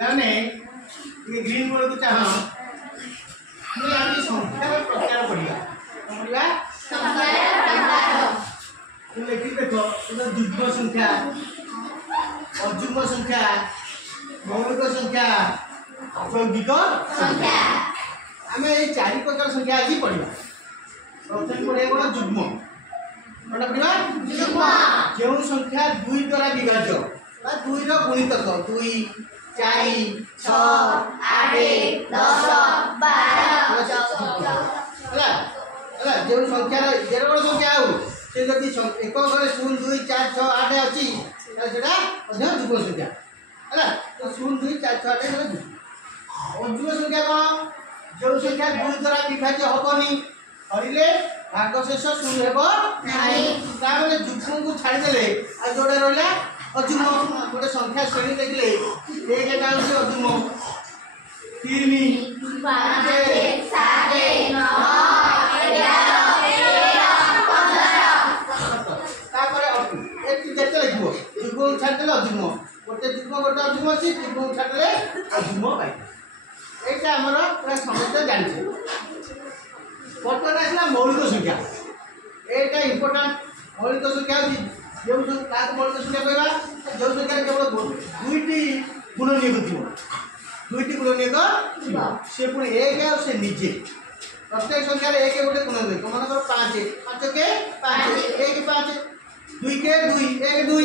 मैंने ये green board को चाह मैं आगे संख्या में प्रकार पढ़िया पढ़िया तुम लिखि देखो तो युग्म संख्या अयुग्म संख्या मौलिक संख्या यौगिक संख्या आम ये 4 प्रकार संख्या आज पढ़िया प्रथम पढ़िया युग्म कौन पढ़िया युग्म जो संख्या 2 द्वारा विभाज्य 2 रो गुणितक 2 4 6 8 10 12 ହେଲା जो संख्या जेर बड़ संख्या आउ से जदि एक घरे 0 2 4 6 8 अछि सेटा अध्य युग्म संख्या ହେଲା तो 0 2 4 6 8 है अयुग्म संख्या कोन जो संख्या 2 द्वारा विभाज्य होबनी हरिले भाग शेष 0 हेबो नाही ता माने युग्म को छाडी देले आ जोडा रहला अयुग्म गोटे संख्या श्रेणी देखले एक एटा होची अयुग्म 3 5 7 9 युग्म छाड़देले अयुग्म गोटे युग्म गोटे अयुग्म अछि युग्म छाड़देले अयुग्म पाइ एटा हमर पूरा समस्या जानिछे वर्तमान आसला मौलिक संख्या एटा इंपोर्टेंट मौलिक संख्या अछि जो संख्या मौलिक संख्या कहबा जो संख्या केवल दुईटी गुणनीयक थिबो दुईटी गुणनीयक से पुणी एक और से निजे प्रत्येक संख्या रे एक गोटे गुणनीयक मानकर 5 5 के 5 1 5 2 के 2 1 2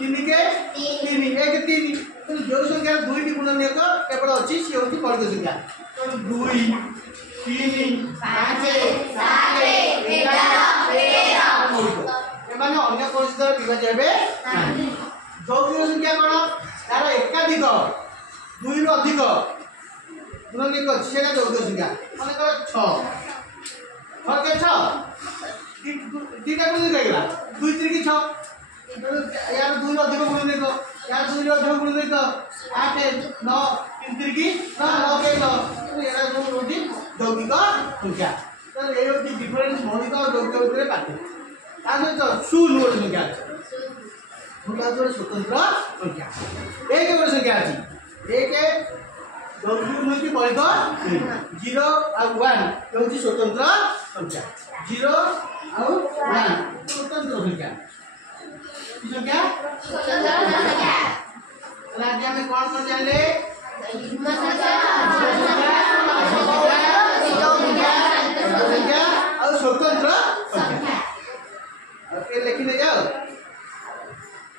3 के 3 1 3 तो जो संख्या दुईटी गुणनीयक केवल अछि से होती मौलिक संख्या तो 2 3 5 7 11 मौलिक एमाने अन्य परिस्थिति द्वारा विभाज्य हेबे नाही यौगिक संख्या कोन तार एकाधिक 2 रो अधिक गुणनीयक अछि सेटा यौगिक संख्या मानकर 6 6 के 6 तीटा गुणनीयक आइला 2 3 की 6 यार 2 रो अधिक गुणनीयक यार 2 रो अधिक गुणनीयक 8 9 3 3 की 9 9 के 9 तो एरा जो होती यौगिक संख्या तो ये होती डिफरेंस मौलिक और यौगिक भितर पार्थ तासे तो शून्य संख्या मुला जो स्वतंत्र संख्या एक गोटे संख्या अछि एक यौगिक होती मौलिक 0 और 1 होती स्वतंत्र संख्या 0 और 1 स्वतंत्र संख्या संख्या स्वतंत्र संख्या आज हमें कौन कौन जाने युग्म संख्या